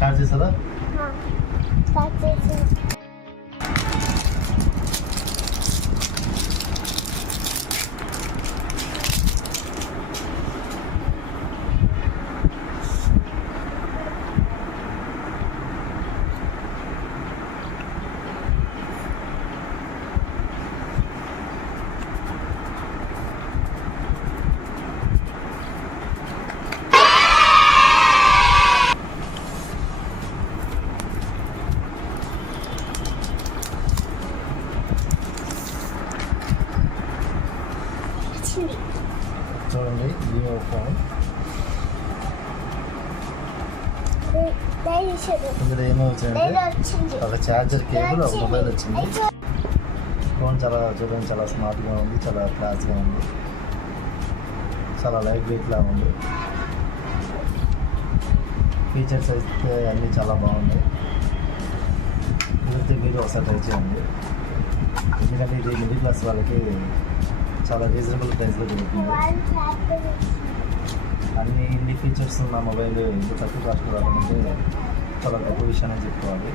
Charge చేస్తుందా? చూడండి Vivo phone. ఇందులో ఏమో వచ్చిందంటే ఒక ఛార్జర్ కేబుల్, ఒక మొబైల్ వచ్చింది. ఫోన్ చాలా చూడండి, చాలా స్మార్ట్గా ఉంది, చాలా క్లాస్గా ఉంది, చాలా లైట్ వెయిట్లా ఉంది. ఫీచర్స్ అయితే అన్నీ చాలా బాగున్నాయి. కుదిరితే మీరు ఒకసారి ట్రై చేయండి. ఎందుకంటే ఇది మిడిల్ క్లాస్ వాళ్ళకి చాలా రీజనబుల్ ప్రైస్లో దొరుకుతుంది. ఇన్ని ఫీచర్స్ ఉన్న మొబైల్ ఇంత తక్కువ కాస్ట్ రావాలంటే చాలా గొప్ప విషయం అని చెప్పుకోవాలి.